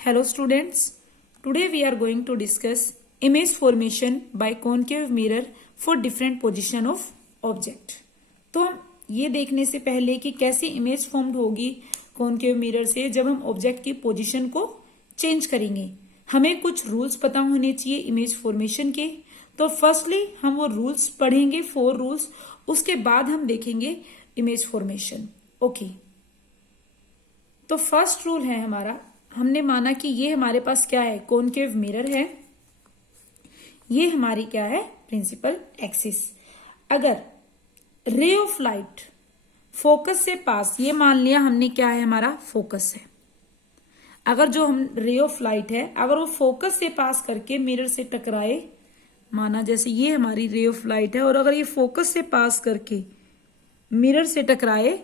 Hello students, today we are going to discuss image formation by concave mirror for different position of object. तो हम ये देखने से पहले कि कैसे इमेज फॉर्म्ड होगी कॉनकेव मिरर से जब हम ऑब्जेक्ट की पोजीशन को चेंज करेंगे, हमें कुछ रूल्स पता होने चाहिए इमेज फॉर्मेशन के। तो फर्स्टली हम वो रूल्स पढ़ेंगे, 4 रूल्स, उसके बाद हम देखेंगे इमेज फॉर्मेशन। ओके, तो फर्स्ट रूल है हमारा, हमने माना कि ये हमारे पास क्या है, कॉनकेव मिरर है, ये हमारी क्या है, प्रिंसिपल एक्सिस। अगर रे ऑफ लाइट फोकस से पास, ये मान लिया हमने क्या है, हमारा फोकस है। अगर जो हम रे ऑफ लाइट है, अगर वो फोकस से पास करके मिरर से टकराए, माना जैसे ये हमारी रे ऑफ लाइट है और अगर ये फोकस से पास करके मिरर से टकराए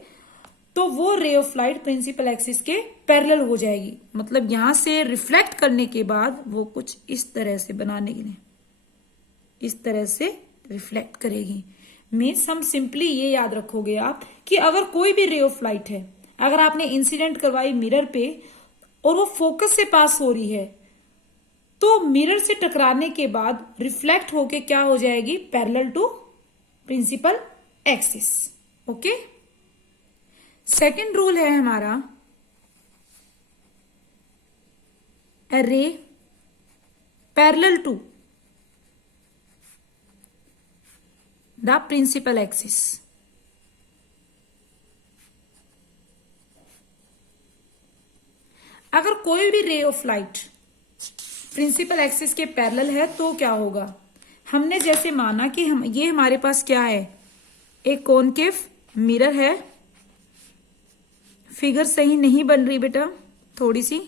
तो वो ray of light principal axis के पैरेलल हो जाएगी। मतलब यहां से रिफ्लेक्ट करने के बाद वो कुछ इस तरह से बनाने के लिए इस तरह से रिफ्लेक्ट करेगी। मीन्स हम सिंपली ये याद रखोगे आप कि अगर कोई भी रे ऑफ लाइट है, अगर आपने इंसिडेंट करवाई मिरर पे और वो फोकस से पास हो रही है, तो मिरर से टकराने के बाद रिफ्लेक्ट होके क्या हो जाएगी, parallel to principal axis. Okay, second rule है हमारा, a ray parallel to the principal axis अगर कोई भी ray of light principal axis के पैरेलल है तो क्या होगा। हमने जैसे माना कि हम ये हमारे पास क्या है, एक कॉनकेव मिरर है। फिगर सही नहीं बन रही बेटा, थोड़ी सी,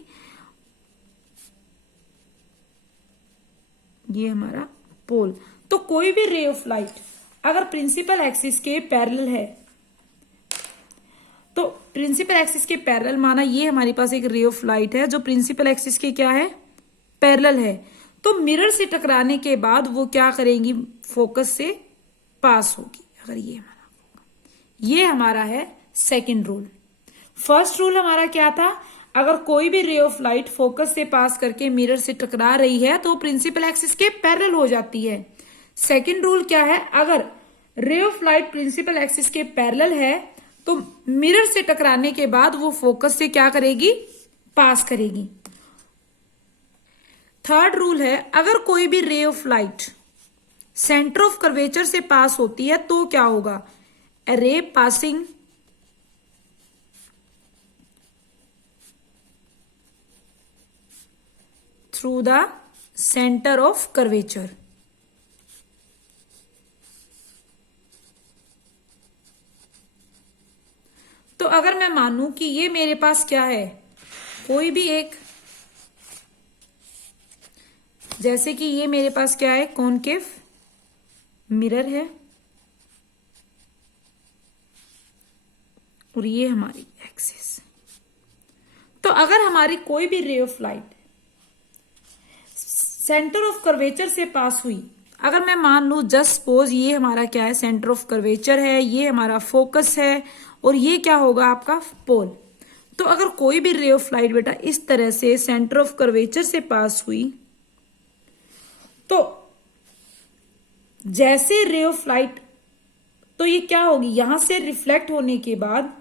ये हमारा पोल। तो कोई भी रे ऑफ लाइट अगर प्रिंसिपल एक्सिस के पैरेलल है, तो प्रिंसिपल एक्सिस के पैरेलल माना ये हमारे पास एक रे ऑफ लाइट है जो प्रिंसिपल एक्सिस के क्या है, पैरेलल है, तो मिरर से टकराने के बाद वो क्या करेंगी, फोकस से पास होगी। अगर ये हमारा है सेकंड रूल। फर्स्ट रूल हमारा क्या था, अगर कोई भी रे ऑफ लाइट फोकस से पास करके मिरर से टकरा रही है तो प्रिंसिपल एक्सिस के पैरेलल हो जाती है। सेकंड रूल क्या है, अगर ray of light principal axis के पैरेलल है तो मिरर से टकराने के बाद वो फोकस से क्या करेगी, पास करेगी। थर्ड रूल है, अगर कोई भी ray of light centre of curvature से पास होती है तो क्या होगा, a ray passing through the centre of curvature. तो अगर मैं मानूं कि ये मेरे पास क्या है, कोई भी एक, जैसे कि ये मेरे पास क्या है, कॉनकेव मिरर है और ये हमारी एक्सिस। तो अगर हमारी कोई भी ray of light centre of curvature से पास हुई, अगर मैं मान लू जस्ट सपोज ये हमारा क्या है, सेंटर ऑफ कर्वेचर है, ये हमारा फोकस है और ये क्या होगा आपका पोल। तो अगर कोई भी रे ऑफ लाइट बेटा इस तरह से सेंटर ऑफ कर्वेचर से पास हुई, तो जैसे रे ऑफ लाइट, तो ये क्या होगी, यहां से रिफ्लेक्ट होने के बाद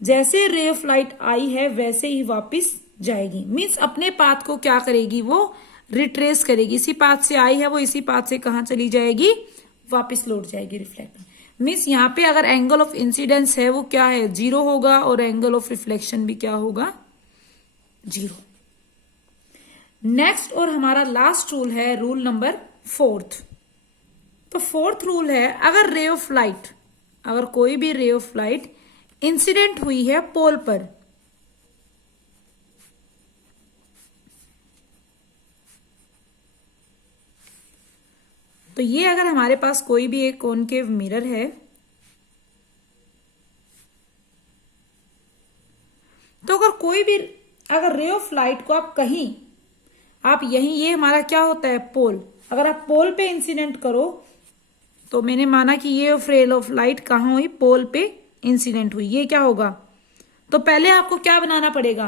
जैसे रे ऑफ लाइट आई है वैसे ही वापस जाएगी। मीन्स अपने पाथ को क्या करेगी, वो रिट्रेस करेगी। इसी पाथ से आई है वो, इसी पाथ से कहां चली जाएगी, वापस लौट जाएगी रिफ्लेक्ट। मीन्स यहां पे अगर एंगल ऑफ इंसिडेंस है वो क्या है, 0 होगा और एंगल ऑफ रिफ्लेक्शन भी क्या होगा, 0। नेक्स्ट और हमारा लास्ट रूल है रूल नंबर 4। तो 4th रूल है, अगर रे ऑफ लाइट, अगर कोई भी रे ऑफ लाइट इंसिडेंट हुई है पोल पर, तो ये अगर हमारे पास कोई भी एक कॉनकेव मिरर है, तो अगर कोई भी, अगर रे ऑफ लाइट को आप कहीं, आप यहीं, ये हमारा क्या होता है, पोल, अगर आप पोल पे इंसिडेंट करो, तो मैंने माना कि ये रे ऑफ लाइट कहां हुई, पोल पे इंसिडेंट हुई, ये क्या होगा, तो पहले आपको क्या बनाना पड़ेगा,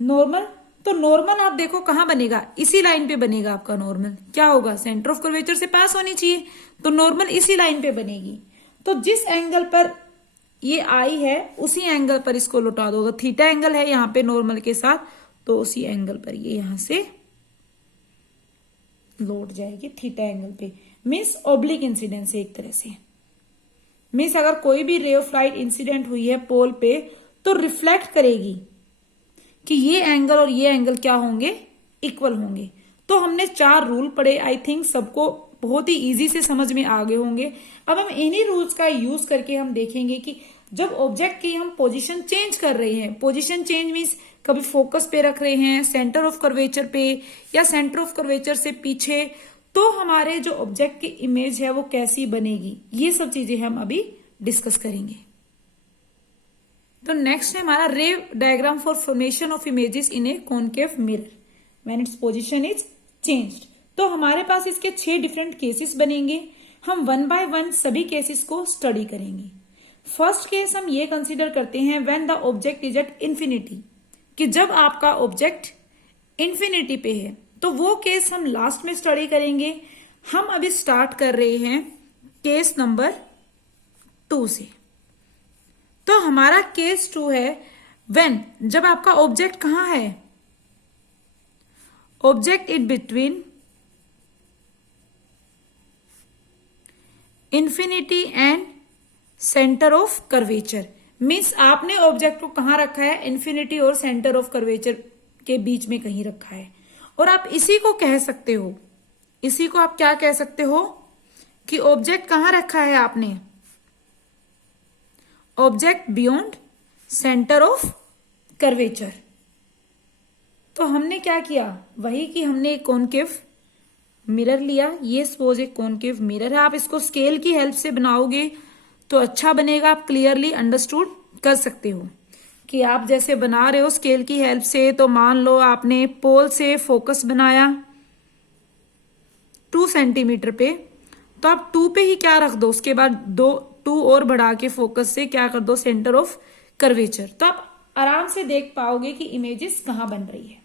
नॉर्मल तो नॉर्मल आप देखो कहां बनेगा, इसी लाइन पे बनेगा आपका नॉर्मल। क्या होगा, सेंटर ऑफ कर्वेचर से पास होनी चाहिए, तो नॉर्मल इसी लाइन पे बनेगी। तो जिस एंगल पर ये आई है उसी एंगल पर इसको लौटा दो। तो थीटा एंगल है यहाँ पे नॉर्मल के साथ, तो उसी एंगल पर ये यहां से लौट जाएगी थीटा एंगल पे। मीन्स ऑब्लिक इंसिडेंस है एक तरह से। मीन्स अगर कोई भी रे ऑफ लाइट इंसिडेंट हुई है पोल पे तो रिफ्लेक्ट करेगी कि ये एंगल और ये एंगल क्या होंगे, इक्वल होंगे। तो हमने 4 रूल पढ़े, आई थिंक सबको बहुत ही इजी से समझ में आ गए होंगे। अब हम इन्हीं रूल्स का यूज करके हम देखेंगे कि जब ऑब्जेक्ट की हम पोजीशन चेंज कर रहे हैं, पोजीशन चेंज मीन्स कभी फोकस पे रख रहे हैं, सेंटर ऑफ कर्वेचर पे, या सेंटर ऑफ कर्वेचर से पीछे, तो हमारे जो ऑब्जेक्ट की इमेज है वो कैसी बनेगी, ये सब चीजें हम अभी डिस्कस करेंगे। तो नेक्स्ट है हमारा रे diagram for formation of images in A concave mirror when its position is changed. तो हमारे पास इसके 6 डिफरेंट केसेस बनेंगे। हम 1 बाय 1 सभी केसेस को स्टडी करेंगे। फर्स्ट केस हम ये कंसीडर करते हैं when the object is at infinity, कि जब आपका ऑब्जेक्ट इंफिनिटी पे है, तो वो केस हम लास्ट में स्टडी करेंगे। हम अभी स्टार्ट कर रहे हैं केस नंबर 2 से। तो हमारा केस 2 है व्हेन, जब आपका ऑब्जेक्ट कहां है, object is between infinity and centre of curvature. Means आपने ऑब्जेक्ट को कहां रखा है, इंफिनिटी और सेंटर ऑफ कर्वेचर के बीच में कहीं रखा है। और आप इसी को कह सकते हो, इसी को आप क्या कह सकते हो कि ऑब्जेक्ट कहां रखा है आपने, object beyond centre of curvature. तो हमने क्या किया, वही कि हमने एक कॉनकेव मिरर लिया। ये सपोज एक कॉनकेव मिरर है, आप इसको स्केल की हेल्प से बनाओगे तो अच्छा बनेगा, आप क्लियरली अंडरस्टूड कर सकते हो कि आप जैसे बना रहे हो स्केल की हेल्प से। तो मान लो आपने पोल से फोकस बनाया 2 सेंटीमीटर पे, तो आप 2 पे ही क्या रख दो, उसके बाद 2 और बढ़ा के फोकस से क्या कर दो, सेंटर ऑफ कर्वेचर। तो आप आराम से देख पाओगे कि इमेजेस कहां बन रही है।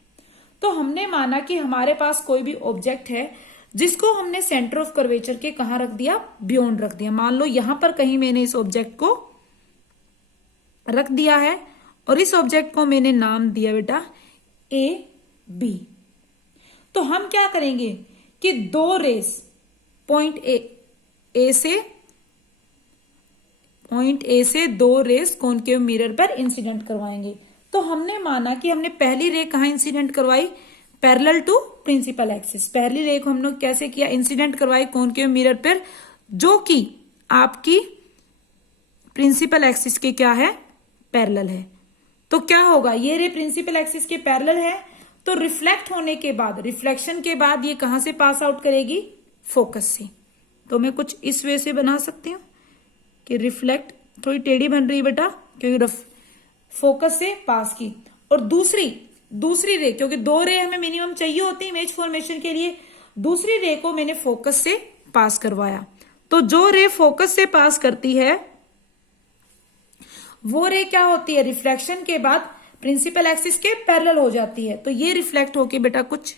तो हमने माना कि हमारे पास कोई भी ऑब्जेक्ट है जिसको हमने सेंटर ऑफ कर्वेचर के कहां रख दिया, बियॉन्ड रख दिया। मान लो यहां पर कहीं मैंने इस ऑब्जेक्ट को रख दिया है और इस ऑब्जेक्ट को मैंने नाम दिया बेटा AB। तो हम क्या करेंगे कि 2 रेस पॉइंट ए से 2 रेस कॉनकेव मिरर पर इंसिडेंट करवाएंगे। तो हमने माना कि हमने पहली रे कहां इंसिडेंट करवाई, पैरेलल टू प्रिंसिपल एक्सिस। पहली रे को हमने कैसे किया, इंसिडेंट करवाई कॉनकेव मिरर पर, जो कि आपकी प्रिंसिपल एक्सिस के क्या है, पैरेलल है। तो क्या होगा, ये रे प्रिंसिपल एक्सिस के पैरेलल है, तो रिफ्लेक्ट होने के बाद, रिफ्लेक्शन के बाद ये कहां से पास आउट करेगी, फोकस से। तो मैं कुछ इस वे से बना सकती हूं कि रिफ्लेक्ट, थोड़ी टेढ़ी बन रही है बेटा क्योंकि फोकस से पास की। और दूसरी रे, क्योंकि 2 रे हमें मिनिमम चाहिए होती है इमेज फॉर्मेशन के लिए, दूसरी रे को मैंने फोकस से पास करवाया। तो जो रे फोकस से पास करती है वो रे क्या होती है, रिफ्लेक्शन के बाद प्रिंसिपल एक्सिस के पैरेलल हो जाती है। तो ये रिफ्लेक्ट होके बेटा कुछ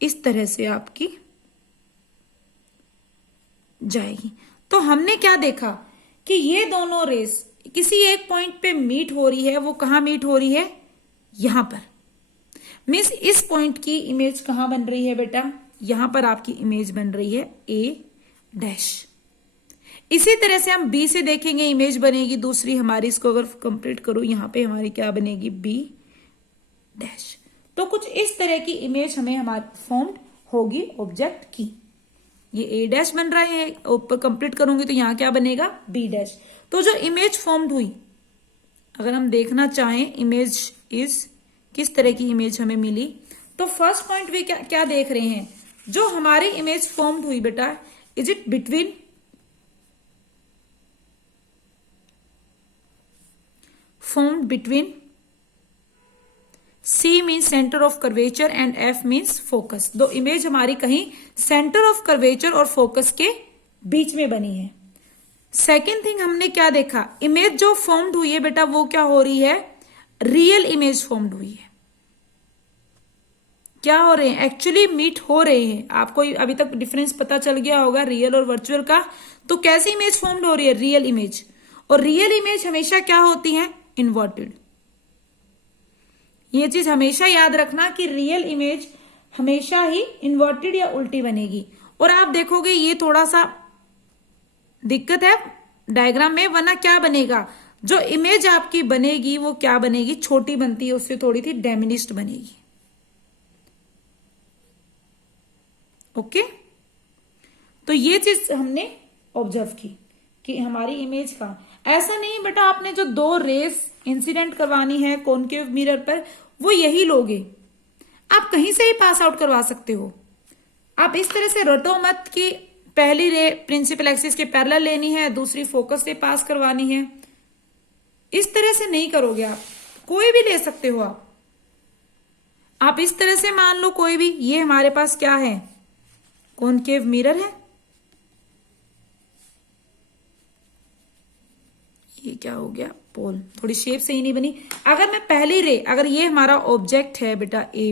इस तरह से आपकी जाएगी। तो हमने क्या देखा कि ये दोनों रेस किसी एक पॉइंट पे मीट हो रही है। वो कहां मीट हो रही है, यहां पर। मीन्स इस पॉइंट की इमेज कहां बन रही है बेटा, यहां पर आपकी इमेज बन रही है A'। इसी तरह से हम B से देखेंगे, इमेज बनेगी दूसरी हमारी। इसको अगर कंप्लीट करूं, यहां पे हमारी क्या बनेगी, B'। तो कुछ इस तरह की इमेज हमें हमारी फॉर्म होगी ऑब्जेक्ट की। ये A' बन रहा है, ऊपर कंप्लीट करूंगी तो यहां क्या बनेगा, B'। तो जो इमेज फॉर्म्ड हुई, अगर हम देखना चाहें इमेज इज किस तरह की इमेज हमें मिली, तो फर्स्ट पॉइंट वे क्या देख रहे हैं, जो हमारी इमेज फॉर्म्ड हुई बेटा, is it between formed between C means center of curvature and F means focus। 2 image हमारी कहीं सेंटर ऑफ कर्वेचर और फोकस के बीच में बनी है। सेकेंड थिंग हमने क्या देखा, इमेज जो फॉर्म्ड हुई है बेटा वो क्या हो रही है, रियल इमेज फॉर्म्ड हुई है। क्या हो रहे हैं, एक्चुअली मीट हो रहे हैं। आपको अभी तक डिफरेंस पता चल गया होगा रियल और वर्चुअल का। तो कैसी इमेज फॉर्म्ड हो रही है, रियल इमेज। और रियल इमेज हमेशा क्या होती है, इन्वर्टेड। ये चीज हमेशा याद रखना कि रियल इमेज हमेशा ही इन्वर्टेड या उल्टी बनेगी। और आप देखोगे ये थोड़ा सा दिक्कत है डायग्राम में, वरना क्या बनेगा, जो इमेज आपकी बनेगी वो क्या बनेगी, छोटी बनती है, उससे थोड़ी सी डेमिनिश्ड बनेगी। ओके, तो ये चीज हमने ऑब्जर्व की कि हमारी इमेज का ऐसा नहीं बेटा, आपने जो 2 रेस इंसिडेंट करवानी है कॉनकेव मिरर पर वो यही लोगे, आप कहीं से ही पास आउट करवा सकते हो। आप इस तरह से रटो मत कि पहली रे प्रिंसिपल एक्सिस के पैरेलल लेनी है, दूसरी फोकस से पास करवानी है। इस तरह से नहीं करोगे आप, कोई भी ले सकते हो आप इस तरह से मान लो कोई भी। ये हमारे पास क्या है, कॉनकेव मिरर है। ये क्या हो गया, पोल, थोड़ी शेप सही नहीं बनी। अगर मैं पहली रे, अगर ये हमारा ऑब्जेक्ट है बेटा ए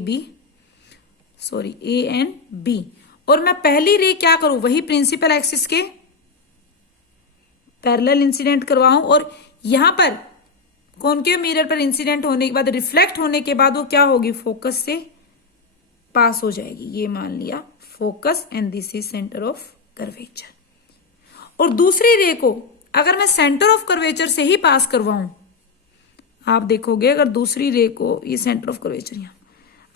एंड बी, और मैं पहली रे क्या करूं, वही प्रिंसिपल एक्सिस के पैरेलल इंसिडेंट करवाऊं, और यहां पर कॉनकेव मिरर पर इंसिडेंट होने के बाद, रिफ्लेक्ट होने के बाद वो क्या होगी, फोकस से पास हो जाएगी। ये मान लिया focus and this is centre of curvature. और दूसरी रे को अगर मैं सेंटर ऑफ कर्वेचर से ही पास करवाऊं, आप देखोगे अगर दूसरी रे को, ये सेंटर ऑफ कर्वेचर यहां,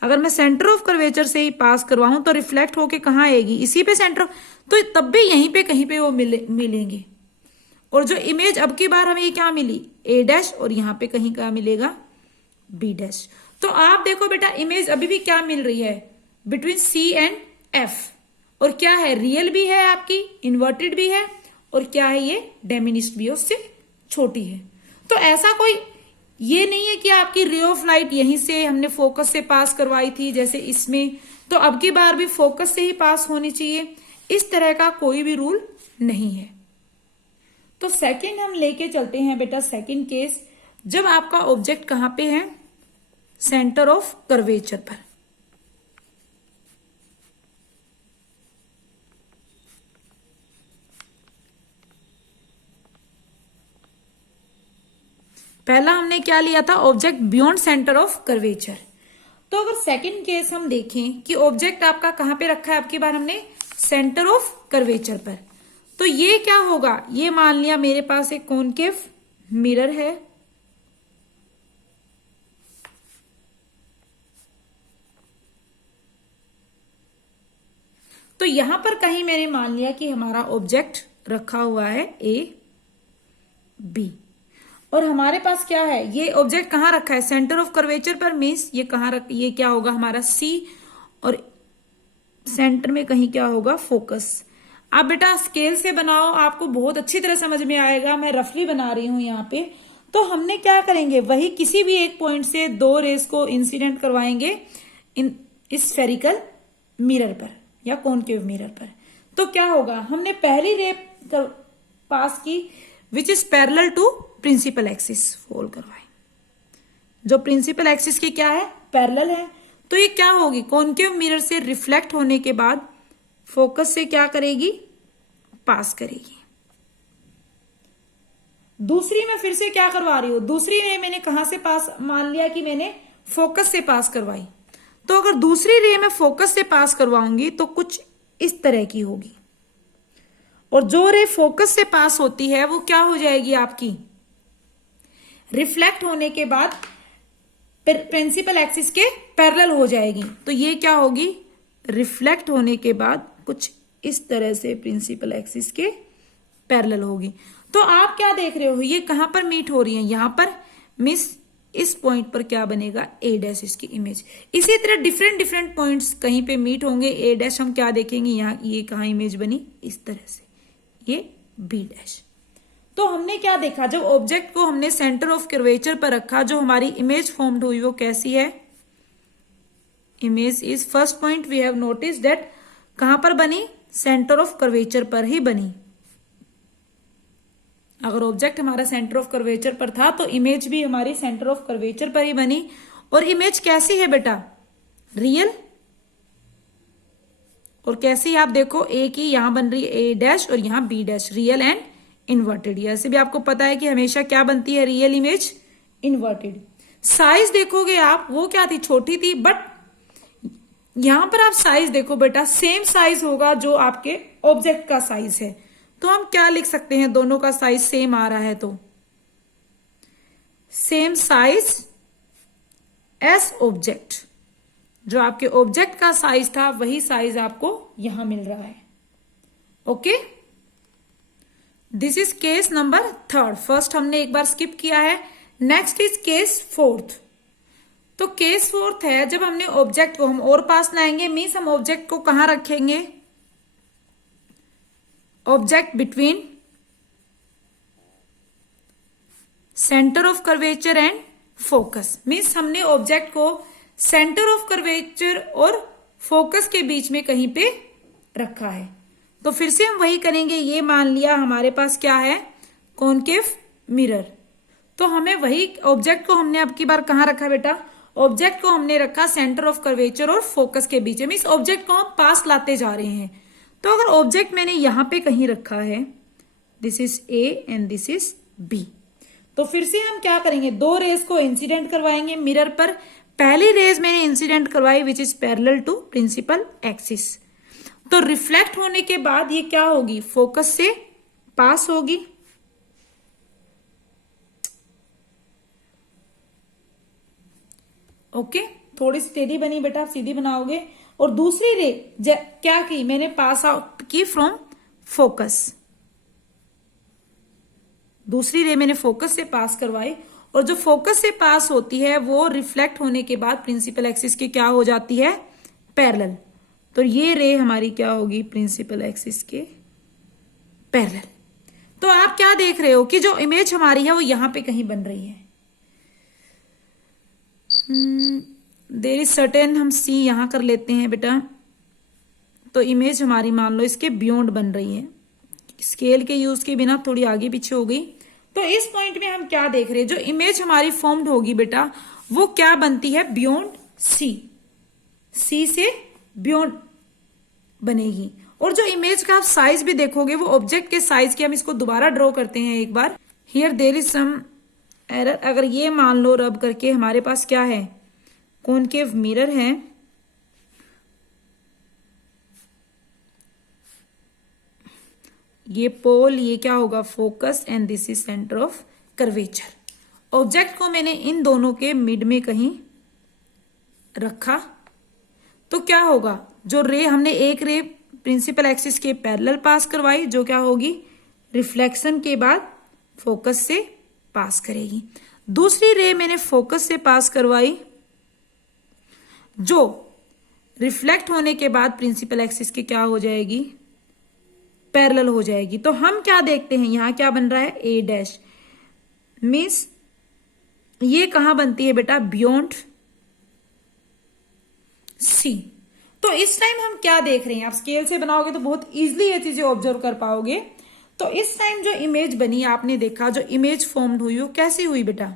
अगर मैं सेंटर ऑफ कर्वेचर से ही पास करवाऊं तो रिफ्लेक्ट होके कहां आएगी, इसी पे सेंटर, तो तब भी यहीं पे कहीं पे वो मिलेंगे। और जो इमेज अब की बार हमें ये क्या मिली, ए डैश, और यहां पे कहीं क्या मिलेगा, बी डैश। तो आप देखो बेटा इमेज अभी भी क्या मिल रही है, बिटवीन सी एंड एफ, और क्या है, रियल भी है आपकी, इन्वर्टेड भी है, और क्या है, ये डेमिनिश्ड भी है, उससे छोटी है। तो ऐसा कोई ये नहीं है कि आपकी रे ऑफ लाइट यहीं से हमने फोकस से पास करवाई थी जैसे इसमें, तो अब की बार भी फोकस से ही पास होनी चाहिए, इस तरह का कोई भी रूल नहीं है। तो सेकंड हम लेके चलते हैं बेटा, सेकंड केस, जब आपका ऑब्जेक्ट कहां पे है, सेंटर ऑफ कर्वेचर पर। पहला हमने क्या लिया था, object beyond centre of curvature. तो अगर सेकंड केस हम देखें कि ऑब्जेक्ट आपका कहां पे रखा है, आपकी बार हमने सेंटर ऑफ कर्वेचर पर, तो ये क्या होगा, ये मान लिया मेरे पास एक कॉनकेव मिरर है, तो यहां पर कहीं मैंने मान लिया कि हमारा ऑब्जेक्ट रखा हुआ है ए बी, और हमारे पास क्या है, ये ऑब्जेक्ट कहां रखा है, सेंटर ऑफ कर्वेचर पर, मीन्स ये कहां ये क्या होगा हमारा सी, और सेंटर में कहीं क्या होगा, फोकस। आप बेटा स्केल से बनाओ, आपको बहुत अच्छी तरह समझ में आएगा, मैं रफली बना रही हूं यहाँ पे। तो हमने क्या करेंगे, वही किसी भी एक पॉइंट से 2 रेस को इंसिडेंट करवाएंगे इस स्फेरिकल मिरर पर या कॉनकेव मिरर पर। तो क्या होगा, हमने पहली रे पास की which is parallel to principal axis, fold करवाए, जो प्रिंसिपल एक्सिस की क्या है, पैरेलल है। तो ये क्या होगी, कॉनकेव मिरर से रिफ्लेक्ट होने के बाद फोकस से क्या करेगी, पास करेगी। दूसरी में फिर से क्या करवा रही हूं, दूसरी में मैंने कहां से पास, मान लिया कि मैंने फोकस से पास करवाई, तो अगर दूसरी रे में फोकस से पास करवाऊंगी तो कुछ इस तरह की होगी, और जो रे फोकस से पास होती है वो क्या हो जाएगी आपकी, रिफ्लेक्ट होने के बाद प्रिंसिपल एक्सिस के पैरेलल हो जाएगी। तो ये क्या होगी, रिफ्लेक्ट होने के बाद कुछ इस तरह से प्रिंसिपल एक्सिस के पैरेलल होगी। तो आप क्या देख रहे हो, ये कहां पर मीट हो रही है, यहां पर, मिस इस पॉइंट पर क्या बनेगा, ए डैश इसकी इमेज। इसी तरह डिफरेंट पॉइंट्स कहीं पे मीट होंगे, ए डैश हम क्या देखेंगे, यहाँ ये कहां इमेज बनी, इस तरह से, ये बी डैश। तो हमने क्या देखा, जब ऑब्जेक्ट को हमने सेंटर ऑफ कर्वेचर पर रखा, जो हमारी इमेज फॉर्म्ड हुई वो कैसी है, image is, first point we have notice that कहां पर बनी, सेंटर ऑफ कर्वेचर पर ही बनी। अगर ऑब्जेक्ट हमारा सेंटर ऑफ कर्वेचर पर था तो इमेज भी हमारी सेंटर ऑफ कर्वेचर पर ही बनी। और इमेज कैसी है बेटा, रियल और कैसे ही आप देखो ए की यहां बन रही है ए डैश और यहां B dash, real and inverted. ऐसे भी आपको पता है कि हमेशा क्या बनती है रियल इमेज इन्वर्टेड। साइज देखोगे आप वो क्या थी, छोटी थी, बट यहां पर आप साइज देखो बेटा सेम साइज होगा जो आपके ऑब्जेक्ट का साइज है। तो हम क्या लिख सकते हैं, दोनों का साइज सेम आ रहा है तो सेम साइज एस ऑब्जेक्ट, जो आपके ऑब्जेक्ट का साइज था वही साइज आपको यहां मिल रहा है। Okay, this is case number third. First हमने एक बार स्किप किया है। Next is case fourth. तो केस फोर्थ है जब हमने ऑब्जेक्ट को हम और पास लाएंगे, मीन्स हम ऑब्जेक्ट को कहां रखेंगे, object between centre of curvature and focus. Means हमने ऑब्जेक्ट को सेंटर ऑफ कर्वेचर और फोकस के बीच में कहीं पे रखा है। तो फिर से हम वही करेंगे, ये मान लिया हमारे पास क्या है, कॉनकेव मिरर। तो हमें वही ऑब्जेक्ट को हमने अब की बार कहां रखा बेटा, ऑब्जेक्ट को हमने रखा सेंटर ऑफ कर्वेचर और फोकस के बीच में। मीन्स ऑब्जेक्ट को हम पास लाते जा रहे हैं। तो अगर ऑब्जेक्ट मैंने यहां पे कहीं रखा है, this is A and this is B, तो फिर से हम क्या करेंगे, दो रेज को इंसिडेंट करवाएंगे मिरर पर। पहली रेज मैंने इंसिडेंट करवाई which is parallel to principal axis. तो रिफ्लेक्ट होने के बाद ये क्या होगी, फोकस से पास होगी। ओके, थोड़ी स्टेडी बनी बेटा, आप सीधी बनाओगे। और दूसरी रे क्या की मैंने, पास आउट की फ्रॉम फोकस। दूसरी रे मैंने फोकस से पास करवाई, और जो फोकस से पास होती है वो रिफ्लेक्ट होने के बाद प्रिंसिपल एक्सिस के क्या हो जाती है, पैरेलल। तो ये रे हमारी क्या होगी, प्रिंसिपल एक्सिस के पैरेलल। तो आप क्या देख रहे हो कि जो इमेज हमारी है वो यहां पे कहीं बन रही है। देयर इज सर्टेन, हम सी यहां कर लेते हैं बेटा। तो इमेज हमारी मान लो इसके बियॉन्ड बन रही है, स्केल के यूज के बिना थोड़ी आगे पीछे हो गई। तो इस पॉइंट में हम क्या देख रहे हैं, जो इमेज हमारी फॉर्म्ड होगी बेटा वो क्या बनती है, बियॉन्ड सी, सी से बियॉन्ड बनेगी। और जो इमेज का आप साइज भी देखोगे वो ऑब्जेक्ट के साइज के, हम इसको दोबारा ड्रॉ करते हैं एक बार। Here there is some error. अगर ये मान लो रब करके हमारे पास क्या है, कॉनकेव मिरर है, ये पोल, ये क्या होगा focus, and this is centre of curvature. Object को मैंने इन दोनों के मिड में कहीं रखा, तो क्या होगा, जो रे हमने एक रे प्रिंसिपल एक्सिस के पैरेलल पास करवाई, जो क्या होगी, रिफ्लेक्शन के बाद फोकस से पास करेगी। दूसरी रे मैंने फोकस से पास करवाई, जो रिफ्लेक्ट होने के बाद प्रिंसिपल एक्सिस के क्या हो जाएगी, पैरेलल हो जाएगी। तो हम क्या देखते हैं, यहां क्या बन रहा है, ए डैश, मीन्स ये कहां बनती है बेटा, बियॉन्ड सी। तो इस टाइम हम क्या देख रहे हैं, आप स्केल से बनाओगे तो बहुत इजीली ये चीजें ऑब्जर्व कर पाओगे। तो इस टाइम जो इमेज बनी आपने देखा, जो इमेज फॉर्म्ड हुई वो कैसी हुई बेटा,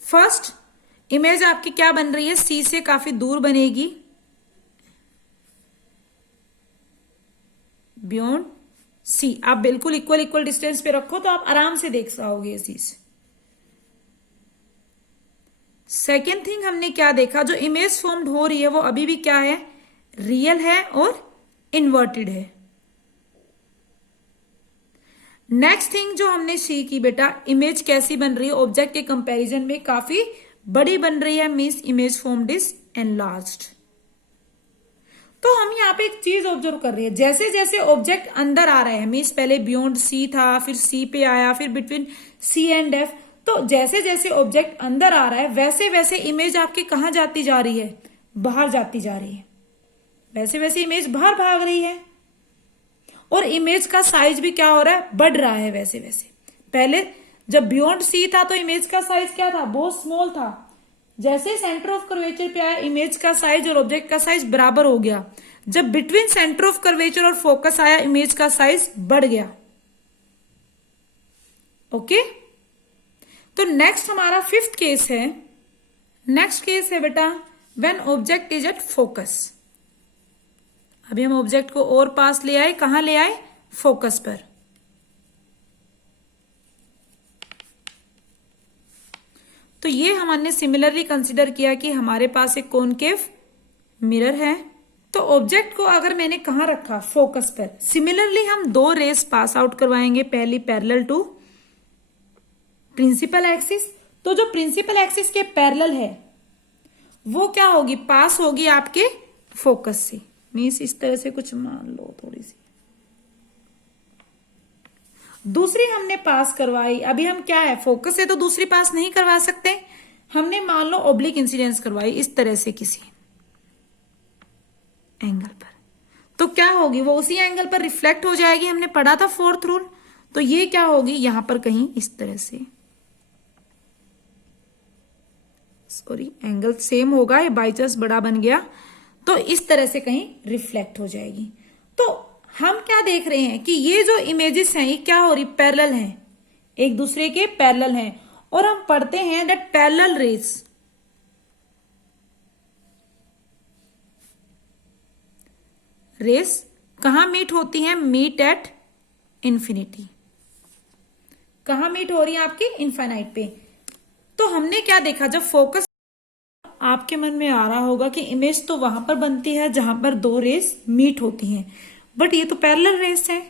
फर्स्ट इमेज आपकी क्या बन रही है, सी से काफी दूर बनेगी, बियॉन्ड सी। आप बिल्कुल इक्वल इक्वल डिस्टेंस पे रखो तो आप आराम से देख पाओगे ये चीज। सेकेंड थिंग हमने क्या देखा, जो इमेज फॉर्म्ड हो रही है वो अभी भी क्या है, रियल है और इन्वर्टेड है। नेक्स्ट थिंग जो हमने सी की बेटा, इमेज कैसी बन रही है, ऑब्जेक्ट के कंपैरिजन में काफी बड़ी बन रही है, means image formed is enlarged. तो हम यहाँ पे एक चीज ऑब्जर्व कर रहे हैं, जैसे जैसे ऑब्जेक्ट अंदर आ रहा है, मीन्स पहले बियॉन्ड सी था, फिर सी पे आया, फिर बिटवीन सी एंड एफ, तो जैसे जैसे ऑब्जेक्ट अंदर आ रहा है वैसे वैसे इमेज आपकी कहां जाती जा रही है, बाहर जाती जा रही है, वैसे वैसे इमेज बाहर भाग रही है। और इमेज का साइज भी क्या हो रहा है, बढ़ रहा है वैसे वैसे। पहले जब बियॉन्ड सी था तो इमेज का साइज क्या था, बहुत स्मॉल था। जैसे सेंटर ऑफ कर्वेचर पे आया, इमेज का साइज और ऑब्जेक्ट का साइज बराबर हो गया। जब बिटवीन सेंटर ऑफ कर्वेचर और फोकस आया, इमेज का साइज बढ़ गया। ओके, तो नेक्स्ट हमारा फिफ्थ केस है। नेक्स्ट केस है बेटा, when object is at focus. अभी हम ऑब्जेक्ट को और पास ले आए, कहां ले आए? फोकस पर। तो ये हमने सिमिलरली कंसिडर किया कि हमारे पास एक कॉनकेव मिरर है। तो ऑब्जेक्ट को अगर मैंने कहां रखा? फोकस पर। सिमिलरली हम दो रेस पास आउट करवाएंगे, पहली पैरेलल टू प्रिंसिपल एक्सिस। तो जो प्रिंसिपल एक्सिस के पैरेलल है वो क्या होगी? पास होगी आपके फोकस से। मीन्स इस तरह से कुछ मान लो थोड़ी सी। दूसरी हमने पास करवाई, अभी हम क्या है? फोकस से तो दूसरी पास नहीं करवा सकते, हमने मान लो ऑब्लिक इंसिडेंस करवाई इस तरह से किसी एंगल पर। तो क्या होगी? वो उसी एंगल पर रिफ्लेक्ट हो जाएगी। हमने पढ़ा था फोर्थ रूल। तो ये क्या होगी? यहां पर कहीं इस तरह से, सॉरी एंगल सेम होगा, ये बाई चांस बड़ा बन गया, तो इस तरह से कहीं रिफ्लेक्ट हो जाएगी। तो हम क्या देख रहे हैं कि ये जो इमेजेस हैं ये क्या हो रही? पैरेलल हैं, एक दूसरे के पैरेलल हैं। और हम पढ़ते हैं दैट पैरेलल रेस कहां मीट होती हैं? Meet at infinity. कहां मीट हो रही है? आपकी इनफाइनाइट पे। तो हमने क्या देखा? जब फोकस, आपके मन में आ रहा होगा कि इमेज तो वहां पर बनती है जहां पर दो रेस मीट होती हैं, बट ये तो पैरेलल रेस है।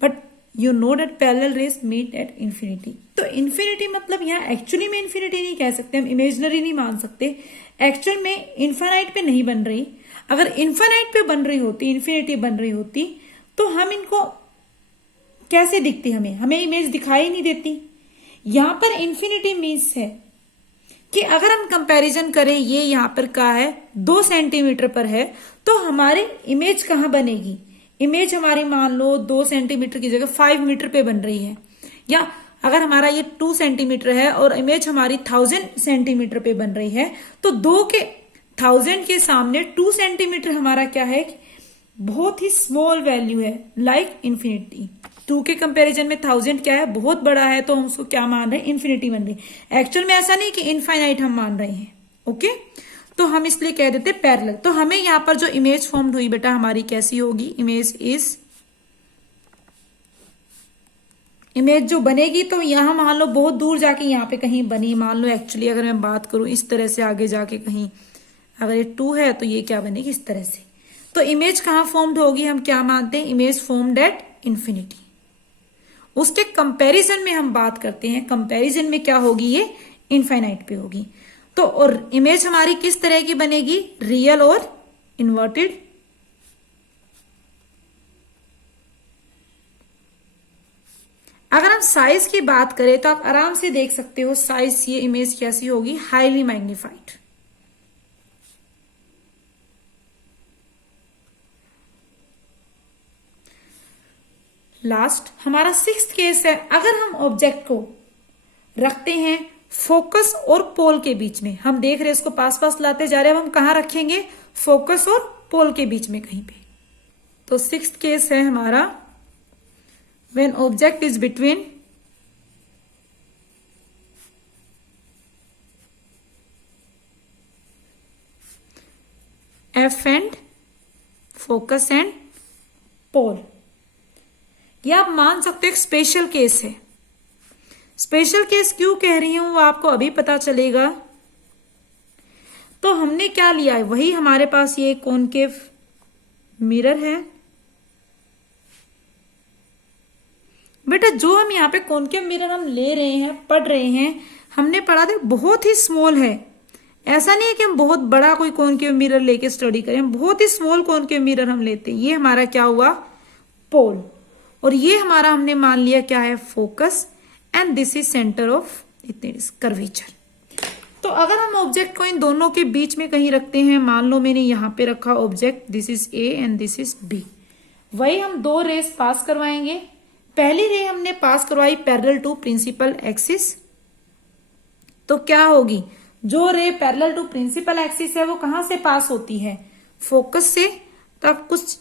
But you know that parallel rays meet at infinity. तो इंफिनिटी मतलब यहाँ एक्चुअली में इंफिनिटी नहीं कह सकते हम, इमेजनरी नहीं मान सकते। एक्चुअल में इनफाइनाइट पे नहीं बन रही। अगर इनफाइनाइट पे बन रही होती, इंफिनिटी बन रही होती, तो हम इनको कैसे दिखती? हमें इमेज दिखाई नहीं देती। यहां पर इंफिनिटी मीन्स है कि अगर हम कंपैरिजन करें, ये यहां पर क्या है? 2 सेंटीमीटर पर है, तो हमारी इमेज कहां बनेगी? इमेज हमारी मान लो 2 सेंटीमीटर की जगह 5 मीटर पे बन रही है। या अगर हमारा ये 2 सेंटीमीटर है और इमेज हमारी 1000 सेंटीमीटर पे बन रही है, तो 2 के 1000 के सामने 2 सेंटीमीटर हमारा क्या है? बहुत ही स्मॉल वैल्यू है, लाइक इंफिनिटी। 2 के कंपैरिजन में 1000 क्या है? बहुत बड़ा है, तो हम उसको क्या मान रहे हैं? इंफिनिटी मान रहे हैं। एक्चुअल में ऐसा नहीं कि इनफाइनाइट हम मान रहे हैं। ओके, तो हम इसलिए कह देते पैरेलल। तो हमें यहां पर जो इमेज फॉर्म्ड हुई बेटा हमारी कैसी होगी? इमेज जो बनेगी, तो यहां मान लो बहुत दूर जाके यहां पे कहीं बनी, मान लो एक्चुअली अगर मैं बात करूं इस तरह से आगे जाके कहीं, अगर ये 2 है तो ये क्या बनेगी? इस तरह से। तो इमेज कहां फॉर्म्ड होगी? हम क्या मानते हैं? Image formed at infinity. उसके कंपैरिजन में हम बात करते हैं, कंपैरिजन में क्या होगी? ये इनफाइनाइट पे होगी। तो और इमेज हमारी किस तरह की बनेगी? रियल और इन्वर्टेड। अगर हम साइज की बात करें तो आप आराम से देख सकते हो साइज, ये इमेज कैसी होगी? Highly magnified. लास्ट हमारा 6th केस है। अगर हम ऑब्जेक्ट को रखते हैं फोकस और पोल के बीच में, हम देख रहे हैं इसको पास पास लाते जा रहे हैं, अब हम कहां रखेंगे? फोकस और पोल के बीच में कहीं पे। तो 6th केस है हमारा when object is between F and focus and pole. ये आप मान सकते हो एक स्पेशल केस है। स्पेशल केस क्यों कह रही हूं वो आपको अभी पता चलेगा। तो हमने क्या लिया है? वही हमारे पास ये कॉनकेव मिरर है। बेटा जो हम यहाँ पे कॉनकेव मिरर हम ले रहे हैं, पढ़ रहे हैं, हमने पढ़ा था बहुत ही स्मॉल है। ऐसा नहीं है कि हम बहुत बड़ा कोई कॉनकेव मिरर लेके स्टडी करें, हम बहुत ही स्मॉल कॉनकेव मिरर हम लेते हैं। ये हमारा क्या हुआ? पोल। और ये हमारा हमने मान लिया क्या है? Focus. And this is centre of curvature. तो अगर हम ऑब्जेक्ट को इन दोनों के बीच में कहीं रखते हैं, मान लो मैंने यहां पे रखा object, this is A and this is B, वही हम 2 रेस पास करवाएंगे। पहली रे हमने पास करवाई पैरेलल टू प्रिंसिपल एक्सिस। तो क्या होगी? जो ray parallel to principal axis है वो कहां से पास होती है? फोकस से। तो आप कुछ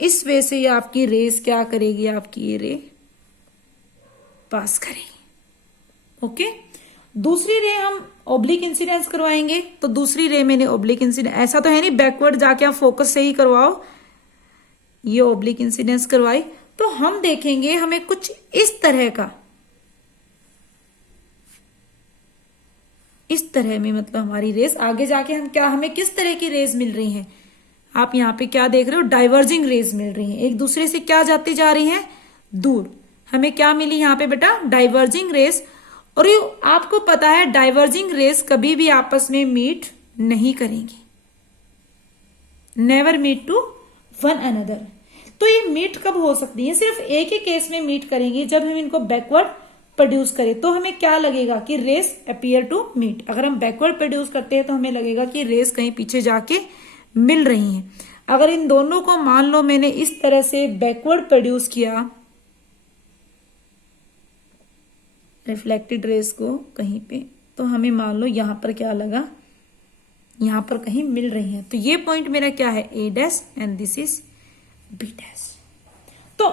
इस वे से ये आपकी रेस क्या करेगी? आपकी ये रे पास करेगी। ओके, दूसरी रे हम ऑब्लिक इंसिडेंस करवाएंगे, तो दूसरी रे मैंने ऑब्लिक इंसिडेंस, ऐसा तो है नहीं बैकवर्ड जाके आप फोकस से ही करवाओ, ये ऑब्लिक इंसिडेंस करवाई, तो हम देखेंगे हमें कुछ इस तरह का, इस तरह में मतलब हमारी रेस आगे जाके हम क्या, हमें किस तरह की रेस मिल रही है, आप यहाँ पे क्या देख रहे हो, डाइवर्जिंग रेस मिल रही है, एक दूसरे से क्या जाती जा रही है, दूर। हमें क्या मिली यहाँ पे बेटा, डाइवर्जिंग रेस। और ये आपको पता है डाइवर्जिंग रेस कभी भी आपस में मीट नहीं करेंगी, never meet to one another. तो ये मीट कब हो सकती है, सिर्फ एक ही केस में मीट करेंगी, जब हम इनको बैकवर्ड प्रोड्यूस करें, तो हमें क्या लगेगा कि रेस अपीयर टू मीट। अगर हम बैकवर्ड प्रोड्यूस करते हैं तो हमें लगेगा कि रेस कहीं पीछे जाके मिल रही हैं। अगर इन दोनों को मान लो मैंने इस तरह से बैकवर्ड प्रोड्यूस किया, रिफ्लेक्टेड रेस को कहीं पे, तो हमें मान लो यहां पर क्या लगा, यहां पर कहीं मिल रही है, तो ये पॉइंट मेरा क्या है, A dash and this is B dash. तो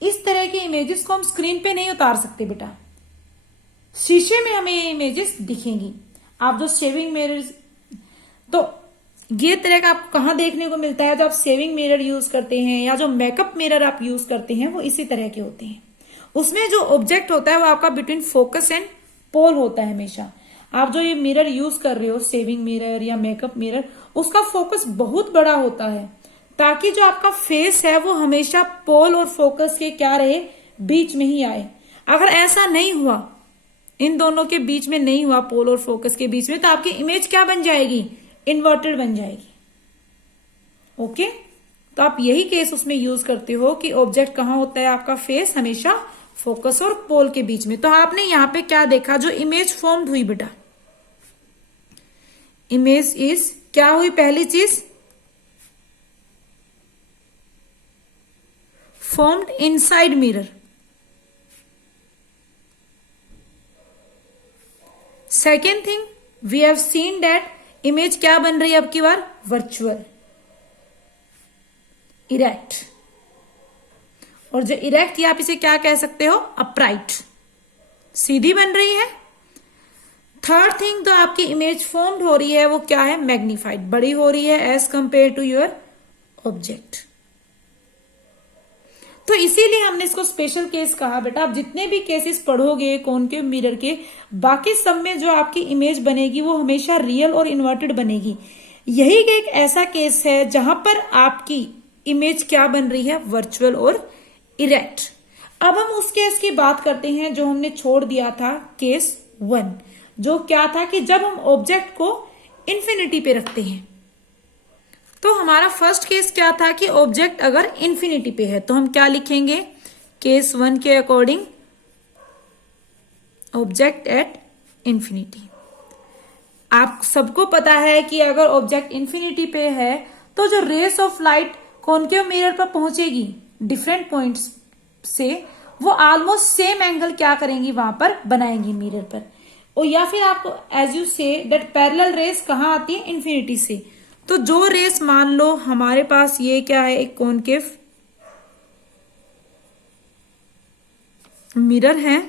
इस तरह के इमेजेस को हम स्क्रीन पे नहीं उतार सकते बेटा, शीशे में हमें ये इमेजेस दिखेंगी। आप जो शेविंग मिरर, तो ये तरह का आपको कहां देखने को मिलता है, जो आप शेविंग मिरर यूज करते हैं या जो मेकअप मिरर आप यूज करते हैं, वो इसी तरह के होते हैं। उसमें जो ऑब्जेक्ट होता है वो आपका बिटवीन फोकस एंड पोल होता है हमेशा। आप जो ये मिरर यूज कर रहे हो, शेविंग मिरर या मेकअप मिरर, उसका फोकस बहुत बड़ा होता है, ताकि जो आपका फेस है वो हमेशा पोल और फोकस के क्या रहे, बीच में ही आए। अगर ऐसा नहीं हुआ, इन दोनों के बीच में नहीं हुआ, पोल और फोकस के बीच में, तो आपकी इमेज क्या बन जाएगी, इन्वर्टेड बन जाएगी। ओके, तो आप यही केस उसमें यूज करते हो कि ऑब्जेक्ट कहां होता है, आपका फेस हमेशा फोकस और पोल के बीच में। तो आपने यहां पे क्या देखा, जो इमेज फॉर्म्ड हुई बेटा, इमेज इज क्या हुई, पहली चीज formed inside mirror, second thing we have seen that image क्या बन रही है अब की बार, वर्चुअल, इरेक्ट, और जो इरेक्ट या आप इसे क्या कह सकते हो, अपराइट, सीधी बन रही है। थर्ड थिंग, तो आपकी इमेज फॉर्म्ड हो रही है वो क्या है, मैग्निफाइड, बड़ी हो रही है as compare to your object. तो इसीलिए हमने इसको स्पेशल केस कहा बेटा। आप जितने भी केसेस पढ़ोगे कॉनकेव मिरर के, बाकी सब में जो आपकी इमेज बनेगी वो हमेशा रियल और इन्वर्टेड बनेगी। यही एक ऐसा केस है जहां पर आपकी इमेज क्या बन रही है, वर्चुअल और इरेक्ट। अब हम उस केस की बात करते हैं जो हमने छोड़ दिया था, केस 1, जो क्या था कि जब हम ऑब्जेक्ट को इन्फिनिटी पे रखते हैं। तो हमारा फर्स्ट केस क्या था कि ऑब्जेक्ट अगर इन्फिनिटी पे है तो हम क्या लिखेंगे, केस 1 के अकॉर्डिंग ऑब्जेक्ट एट इन्फिनिटी। आप सबको पता है कि अगर ऑब्जेक्ट इन्फिनिटी पे है तो जो rays of light concave mirror पर पहुंचेगी डिफरेंट पॉइंट्स से, वो ऑलमोस्ट सेम एंगल क्या करेंगी, वहां पर बनाएंगी मिरर पर। और या फिर आपको as you say that parallel rays कहां आती है, इन्फिनिटी से। तो जो रेस मान लो हमारे पास ये क्या है, एक कॉनकेव मिरर है,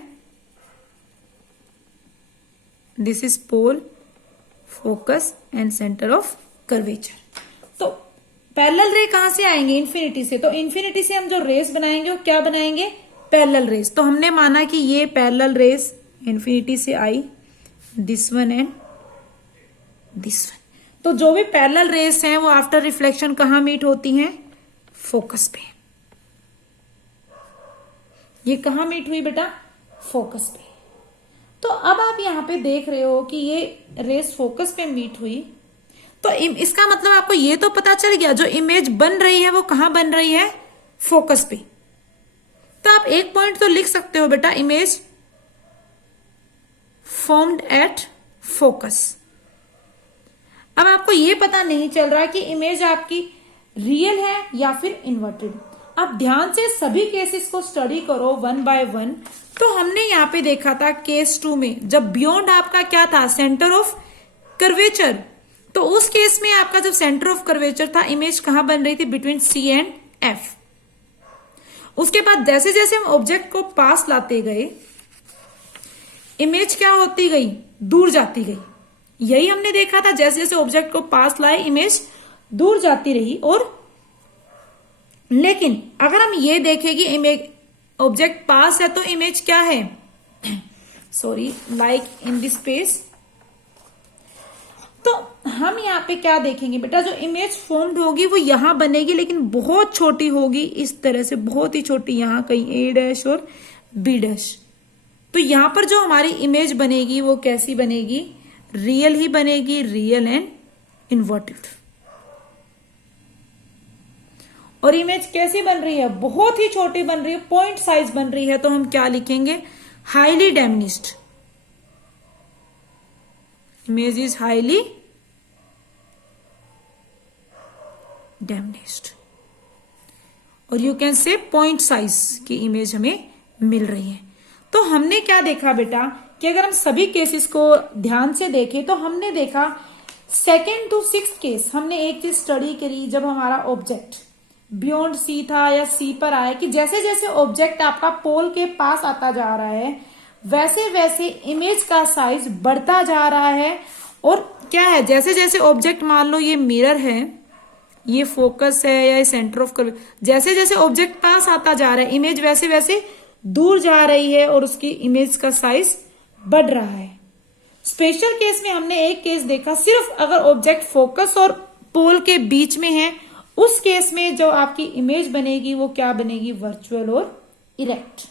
this is pole, focus and centre of curvature. तो पैरेलल रे कहां से आएंगे, इन्फिनिटी से। तो इन्फिनिटी से हम जो रेस बनाएंगे वो क्या बनाएंगे, पैरेलल रेस। तो हमने माना कि ये पैरेलल रेस इन्फिनिटी से आई, this one and this one. तो जो भी पैरेलल रेस हैं वो आफ्टर रिफ्लेक्शन कहां मीट होती हैं, फोकस पे। ये कहां मीट हुई बेटा, फोकस पे। तो अब आप यहां पे देख रहे हो कि ये रेस फोकस पे मीट हुई, तो इसका मतलब आपको ये तो पता चल गया जो इमेज बन रही है वो कहां बन रही है, फोकस पे। तो आप एक पॉइंट तो लिख सकते हो बेटा, इमेज फॉर्म्ड एट फोकस। अब आपको ये पता नहीं चल रहा कि इमेज आपकी रियल है या फिर इन्वर्टेड। अब ध्यान से सभी केसेस को स्टडी करो 1 बाय 1। तो हमने यहां पे देखा था केस 2 में, जब बियॉन्ड आपका क्या था, सेंटर ऑफ कर्वेचर। तो उस केस में आपका जब सेंटर ऑफ कर्वेचर था, इमेज कहां बन रही थी, बिटवीन सी एंड एफ। उसके बाद जैसे जैसे हम ऑब्जेक्ट को पास लाते गए, इमेज क्या होती गई, दूर जाती गई। यही हमने देखा था, जैसे जैसे ऑब्जेक्ट को पास लाए इमेज दूर जाती रही। और लेकिन अगर हम ये देखें कि इमेज ऑब्जेक्ट पास है तो इमेज क्या है, sorry, like in this space, तो हम यहाँ पे क्या देखेंगे बेटा, जो इमेज फॉर्म्ड होगी वो यहां बनेगी, लेकिन बहुत छोटी होगी, इस तरह से बहुत ही छोटी, यहां कहीं ए डैश और बी डैश। तो यहां पर जो हमारी इमेज बनेगी वो कैसी बनेगी, रियल ही बनेगी, रियल एंड इन्वर्टेड। और इमेज कैसी बन रही है, बहुत ही छोटी बन रही है, पॉइंट साइज बन रही है, तो हम क्या लिखेंगे, highly diminished. Image is highly diminished. और you can say point size की इमेज हमें मिल रही है। तो हमने क्या देखा बेटा कि अगर हम सभी केसेस को ध्यान से देखें तो हमने देखा 2nd to 6th केस, हमने एक चीज स्टडी करी, जब हमारा ऑब्जेक्ट बियॉन्ड सी था या सी पर आया, कि जैसे जैसे ऑब्जेक्ट आपका पोल के पास आता जा रहा है वैसे वैसे इमेज का साइज बढ़ता जा रहा है। और क्या है, जैसे जैसे ऑब्जेक्ट, मान लो ये मिरर है, ये फोकस है या सेंटर ऑफ कर्व, जैसे जैसे ऑब्जेक्ट पास आता जा रहा है इमेज वैसे वैसे दूर जा रही है और उसकी इमेज का साइज बढ़ रहा है। स्पेशल केस में हमने एक केस देखा, सिर्फ अगर ऑब्जेक्ट फोकस और पोल के बीच में है, उस केस में जो आपकी इमेज बनेगी वो क्या बनेगी, वर्चुअल और इरेक्ट।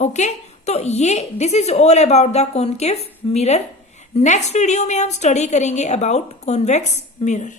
ओके, तो ये this is all about the concave mirror. Next video में हम स्टडी करेंगे अबाउट कॉन्वेक्स मिरर।